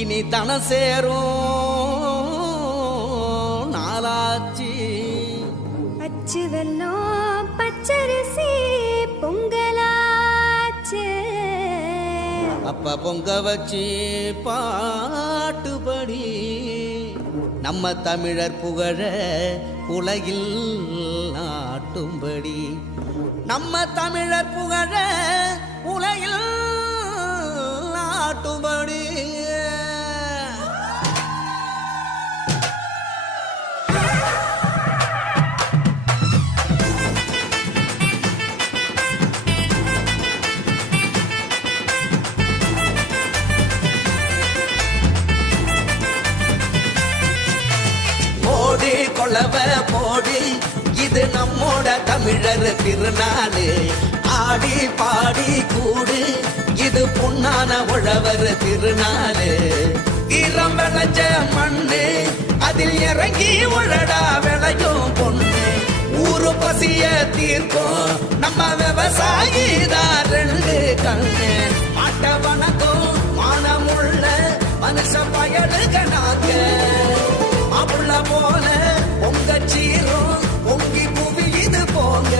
இனி தன சேரும் நாளாச்சு அச்சு வெல்லம் பச்சரிசி பொங்கலாச்சு அப்ப பொங்க வச்சு பாட்டுபடி நம்ம தமிழர் புகழ உலகில் நாட்டும்படி நம்ம தமிழர் புகழ உலகில் நாட்டும்படி கொளவ போடி இது நம்மோட தமிழர் திருநாளு ஆடி பாடி கூடு இது பொன்னான உழவர் திருநாளு ஈரம் விளைஞ்ச மண்ணு அதில் இறங்கி உழடா விளையும் பொண்ணு ஊரு பசிய தீர்க்கும் நம்ம விவசாயி தான் ரெண்டு கண்ணு மாட்ட வணக்கம் மானமுள்ள மனுஷ பயலுக நாங்க மாப்புள்ள போல பொங்க சீரும் பொங்கி புவி இது போங்க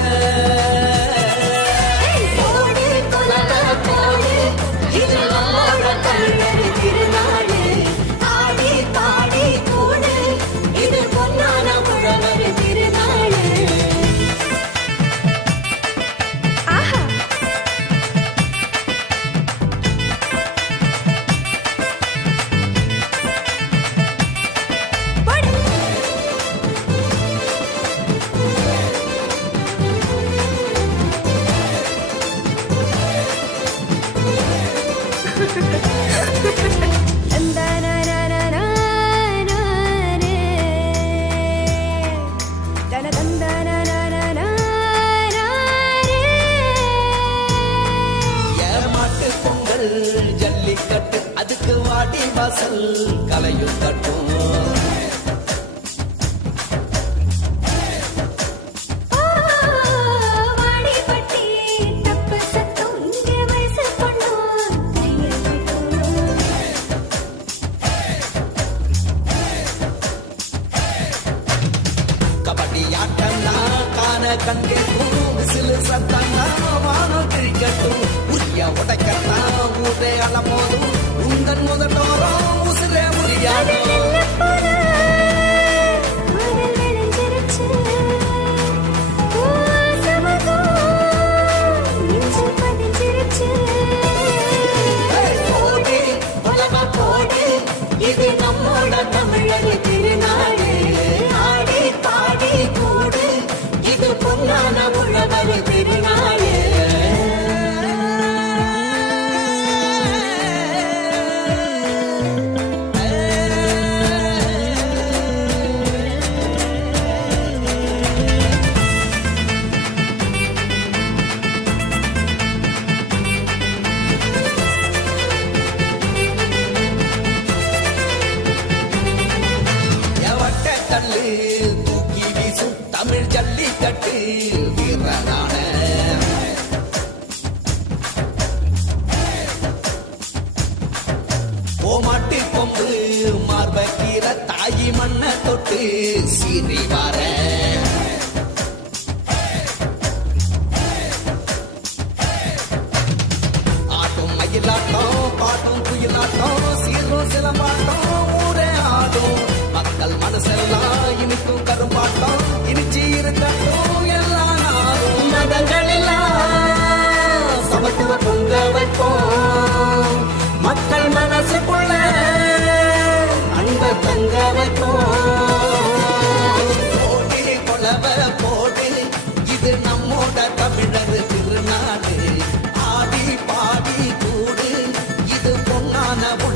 ஜல்லிக்கட்டு அதுக்கு வாடி வாசல் கலையும் கட்டும் கண்கே சிலு சத்தா வானம் கிழிக்கட்டும் உரிய உடைக்கட்டா ஊரே அலமோதும் உந்தன் முதட்டோரம் உசுரே முடியாது இது நம்மோட தமிழர் திருநாடு ஆடி பாடி கூடு இது பொன்னான உழவர் திருநாடு தூக்கி வீசும் தமிழ் ஜல்லிக்கட்டு வீரனான ஓமாட்டி கொம்பு மார்பக்கீர தாயி மண்ண தொட்டு சீறி வார ஆட்டும் மயிலாட்டம் பாட்டும் குயிலாட்டம் சீரும் சிலம்பாட்டம் ஊரே ஆடும் மக்கள் மனசெல்லாம் இனிக்கும் கரும்பாட்டம் இனிச்சி இருக்கட்டும் எல்லா நாளும் மதங்கள் எல்லாம் சமத்துவ பொங்க வைப்போம்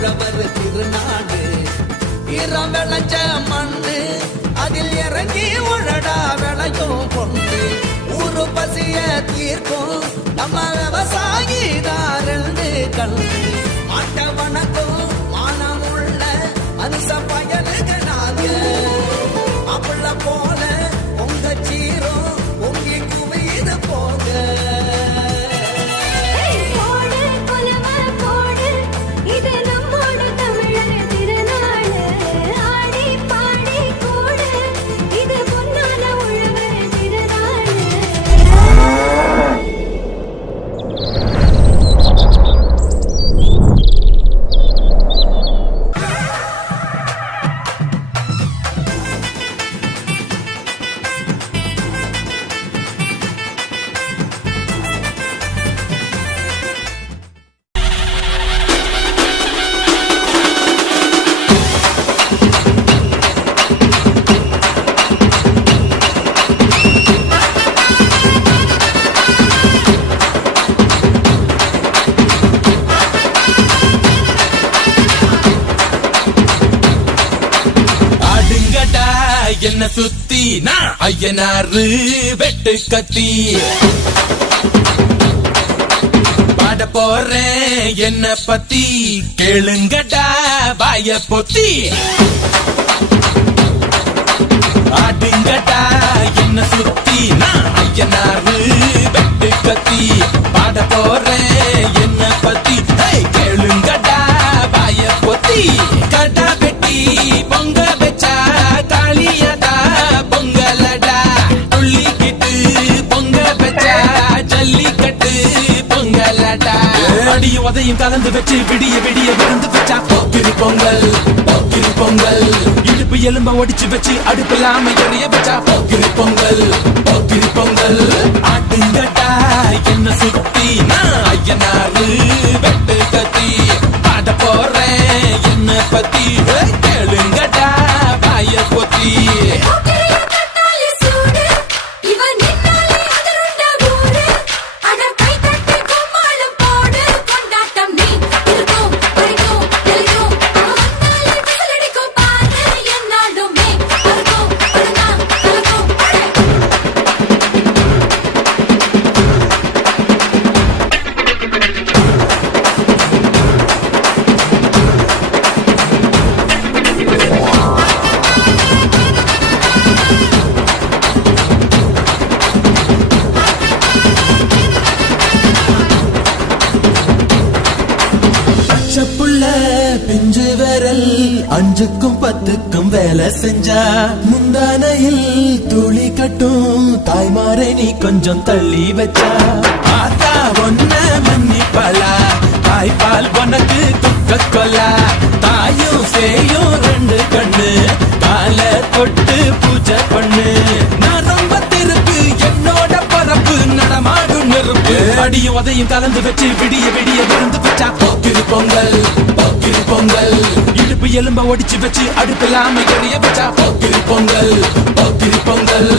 உழவர் திருநாடு ஈரம் விளைச்ச மண்ணு அதில் இறங்கி உழடா விளையும் பொண்ணு ஊரு பசிய தீர்க்கும் நம்ம விவசாயி தாரண்டு கண்ணு மாட்ட வணக்கம் மானமுள்ள மனுஷ பயனுக்கு நாங்க மாப்பிள்ள போல உங்க சீரம் உங்கி குவிது போக போடு குலவ போடு இது நம்மோட தமிழர் திருநாடு ஆடி பாடி கூடு இது பொன்னான உழவர் திருநாடு என்ன சுத்தி நான் ஐயனாரு வெட்டு கத்தி பாட போறேன் என்ன பத்தி கேளுங்கடா வாய பொத்தி ஆடுங்கடா என்ன சுத்தி நான் ஐயனாரு வெட்டு கத்தி பாட போறேன் என்ன பத்தி கேளுங்கடா வாய பொத்தி கடா வெட்டி பொங்க வச்சா காளியடா பொங்கலடா துள்ளிக்கிட்டு பொங்க வச்சா ஜல்லிக்கட்டு பொங்கலடா அடியும் உதையும் கலந்து வச்சு விடிய விடிய விருந்து வச்சா போக்கிரி பொங்கல் போக்கிரி பொங்கல் இடுப்பு எலும்ப ஒடிச்சு வச்சு அடுப்பில்லாம எறிய வச்சா போக்கிரி பொங்கல் போக்கிரி பொங்கல் ஆட்டுங்கட்டா என்ன சுத்தி நான் ஐயனாரு வெட்டு கத்தி பாட போறேன் என்ன பத்தி கேளுங்கடா வாய பொத்தி பிஞ்சு விரல் அஞ்சுக்கும் பத்துக்கும் வேலை செஞ்சா முந்தானையில் துளி கட்டும் தாய்மாரை நீ கொஞ்சம் தள்ளி வச்சா ஆத்தா ஒன்ன மன்னிப்பலா தாய்ப்பால் உனக்கு துக்க கொல்லா தாயும் சேயும் ரெண்டு கண்ணு கால தொட்டு பூஜை பண்ணு நான் ரொம்ப திருப்பு என்னோட பரப்பு நடமாடும் நெருப்பு அடியும் உதையும் கலந்து வச்சு விடிய விடிய விருந்து வச்சா போக்கிரி பொங்கல் போக்கிரி பொங்கல் இடுப்பு எலும்ப ஒடிச்சு வச்சு அடுப்பில்லாம எறிய வச்சா போக்கிரி பொங்கல் போக்கிரி பொங்கல்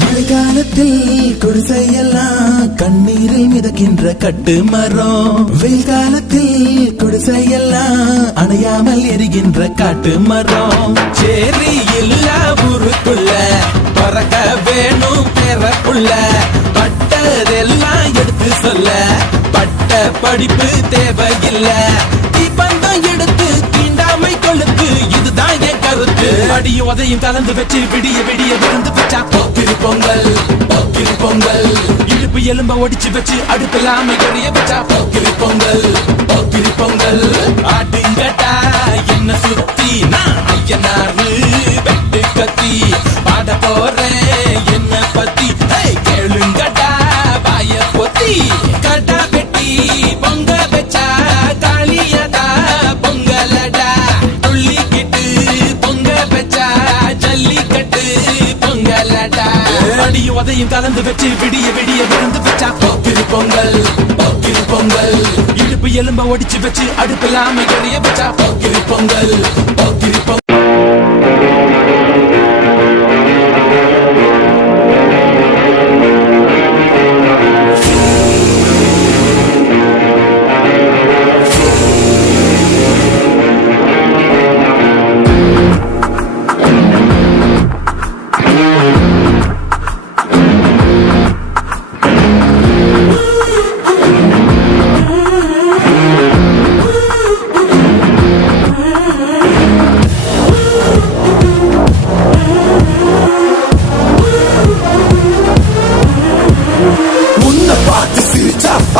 மழைக்காலத்தில் குடிசையெல்லாம் கண்ணீரில் மிதக்கின்ற கட்டு மரம் வெயில் காலத்தில் குடிசையெல்லாம் அணையாமல் எரிகின்ற காட்டு மரம் சேரி இல்லா ஊருக்குள்ள பறக்க வேணும் பிறப்புள்ள பட்டதெல்லாம் எடுத்து சொல்ல பட்ட படிப்பு தேவையில்ல தீபந்தம் எடுத்து தீண்டாமை கொழுத்து இதுதான் என் கருத்து அடியும் உதையும் கலந்து வச்சு விடிய விடிய விருந்து வச்சா போக்கிரி பொங்கல் போக்கிரி பொங்கல் இடுப்பு எலும்ப ஒடிச்சு வச்சு அடுப்பில்லாம எறிய வச்சா போக்கிரி பொங்கல் போக்கிரி பொங்கல் ஆட்டுங்கட்டா என்ன சுத்தி நான் ஐயனாரு வெட்டு கத்தி பாட போறேன் என்ன பத்தி கேளுங்கடா வாய பொத்தி கடா வெட்டி கலந்து வச்சு விடிய விடிய விழுந்து வச்சா போக்கிரி பொங்கல் போக்கிரி பொங்கல். இடுப்பு எலும்ப ஒடிச்சு வச்சு அடுப்பில்லாம எரிய வச்சா போக்கிரி பொங்கல் போக்கிரி பொங்கல்.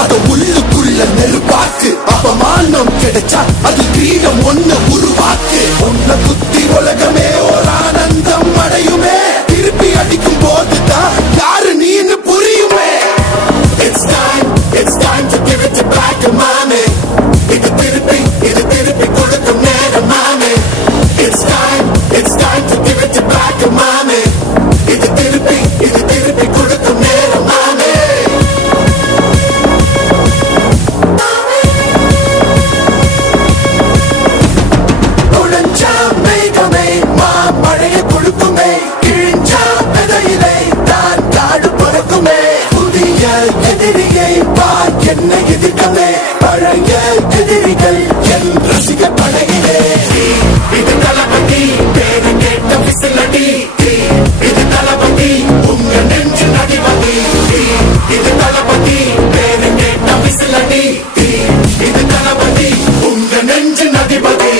அது உள்ளுக்குள்ள நெருப்பாக்கு அப்பமானம் கிடைச்சா அது கிரீடம் ஒண்ணு உருவாக்கு ஒன்ன குத்தி உலகமே ஒரு ஆனந்தம் அடையுமே திருப்பி அடிக்கும் போதுதான் யாரு நீன்னு புரியுமே. It's time to give it to black and mommy. இது திருப்பி கொடுக்கும் நேரம் மாமே. It's time to give it to black and mommy. இது திருப்பி கொடுக்கும் நேரம் மாமே. மழையை கொடுக்குமே கிழிஞ்சா விதையிலே தான் காடு பறக்குமே. புதிய எதிரியை பார் என்ன எதிர்க்கவே பழைய எதிரிகள் என் ரசிக படையிலே. இது தளபதி பேரு கேட்ட விசிலடி. இது தளபதி உங்க நெஞ்சு நடிபதி. இது தளபதி பேரு கேட்ட விசிலடி. இது தளபதி உங்க நெஞ்சு நடிபதி.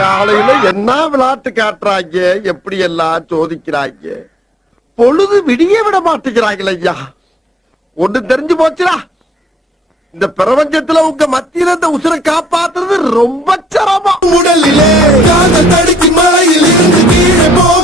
காலையில என்ன விளையாட்டு காட்டுறாங்க, எப்படி எல்லாம் சோதிக்கிறாங்க. பொழுது விடிய விட மாட்டேங்கிறாங்களே ஐயா. ஒண்ணு தெரிஞ்சு போச்சுடா, இந்த பிரபஞ்சத்துல உங்க மத்தியில இந்த உசுரை காப்பாத்துறது ரொம்ப சிரமம். உடலிலே காதல் தடுக்கி மலையில் இருந்து கீழே போக